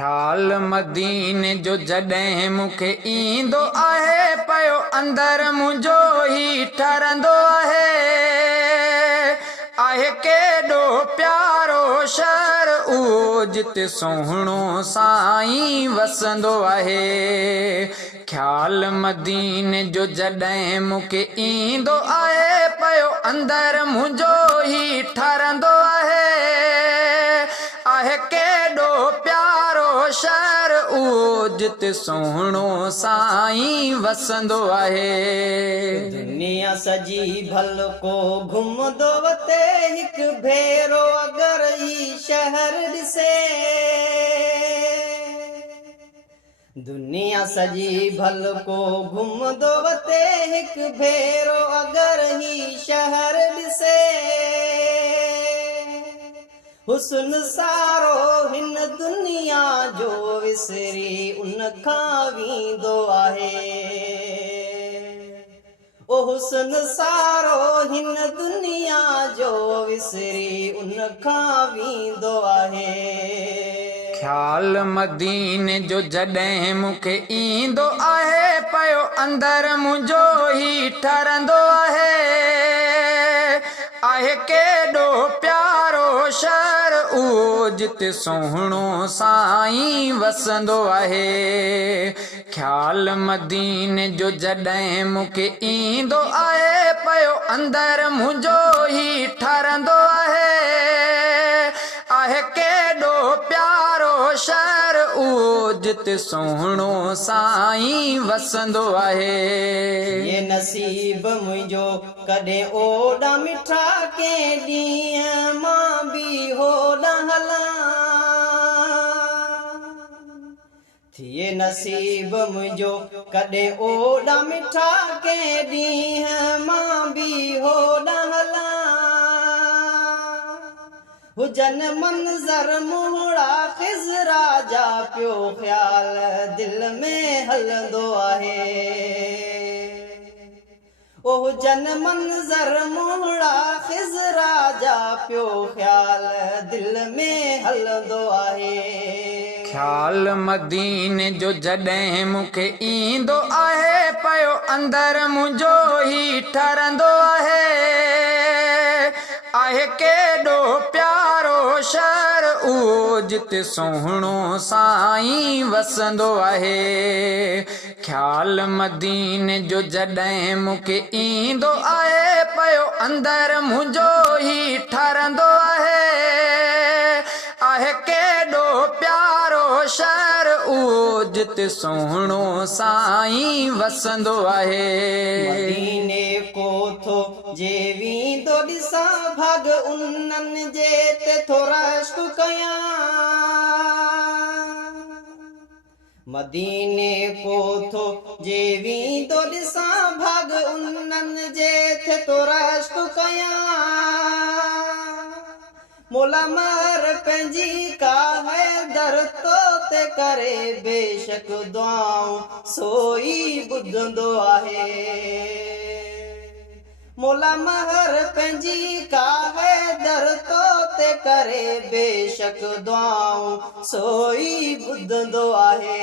ख्याल मदीने जो जॾहिं मूंखे ईंदो आहे पियो अंदर मुंहिंजो ही ठरंदो आहे केॾो प्यारो शहर उहो जिते सोहणो साईं वसंदो आहे। ख्याल मदीने जो जॾहिं मूंखे ईंदो आहे पियो अंदर मुंहिंजो ही ठरंदो आहे केॾो प्यारो शहर उहो जिते सोहणो साईं वसंदो आहे। दुनिया सजी भलको घुमंदो वते हिकु भेरो अगर ई शहर ॾिसे। दुनिया सजी भलको घुमंदो वते हिकु भेरो अगर ही शहर ॾिसे। हुस्न सारो हिन दुनिया जो विसरी उन खां वेंदो आहे। ओ हुस्न सारो हिन दुनिया जो विसरी उन खां वेंदो आहे। ख्याल मदीने जो जॾहिं मूंखे ईंदो आहे पियो अंदर मुंहिंजो ही ठरंदो आहे केॾो प्यारो शहर उहो जिते सोहणो साईं वसंदो आहे। ख्याल मदीने जो जॾहिं मूंखे ईंदो आहे पियो अंदर मुंहिंजो ही ठरंदो आहे केॾो प्यारो शहर उहो जिते सोहणो साईं वसंदो आहे। ये नसीब मुंहिंजो कॾहिं ओॾा मिठा के ॾींहं मां बि होॾा हलां। थिए नसीब मुंहिंजो कॾहिं ओॾा मिठा के ॾींहं मां बि होॾा हलां। हुजन मंज़र मोहड़ा ख़िज़रा जा पियो ख़्याल दिल में हलंदो आहे। ओ हुजन मंज़र मोहड़ा ख़िज़रा जा पियो ख़्याल दिल में हलंदो आहे। ख्याल मदीने जो जॾहिं मूंखे ईंदो आहे पियो अंदर मुंहिंजो ही ठरंदो आहे केॾो प्यारो शहर उहो जिते सोहणो साईं वसंदो आहे। ख्याल मदीने जो जॾहिं मूंखे ईंदो आहे पियो अंदर मुंहिंजो ही ठरंदो आहे केॾो प्यारो शहर उहो जिते सोहणो साईं वसंदो आहे। मदीने कोठो जे वेंदो ॾिसां भाग उन्हनि जे ते थोरा इश्क कयां। मदीने कोठो जे वेंदो ॾिसां भाग उन्हनि जे ते थोरा इश्क कयां। मोला मर पंहिंजी का है दर तो ते करे बेशक दुआऊं सोई ॿुधंदो आहे। मोला महर पंहिंजी का है दर तो ते करे बेशक दुआऊं सोई ॿुधंदो आहे।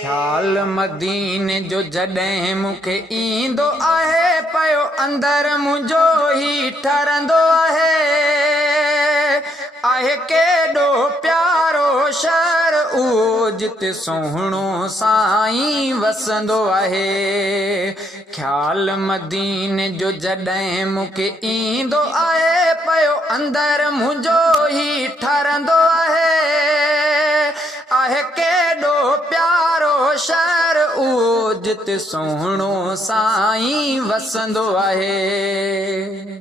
ख्याल मदीने जो जॾहिं मूंखे ईंदो आहे पियो अंदर मुंहिंजो ही ठरंदो आहे केॾो प्यारो शहर उहो जिते सोहणो साईं वसंदो आहे। ख्याल मदीने जो जॾहिं मूंखे ईंदो आहे पियो अंदर मुंहिंजो ही ठरंदो आहे केॾो प्यारो शहर उहो जिते सोहणो साईं वसंदो आहे।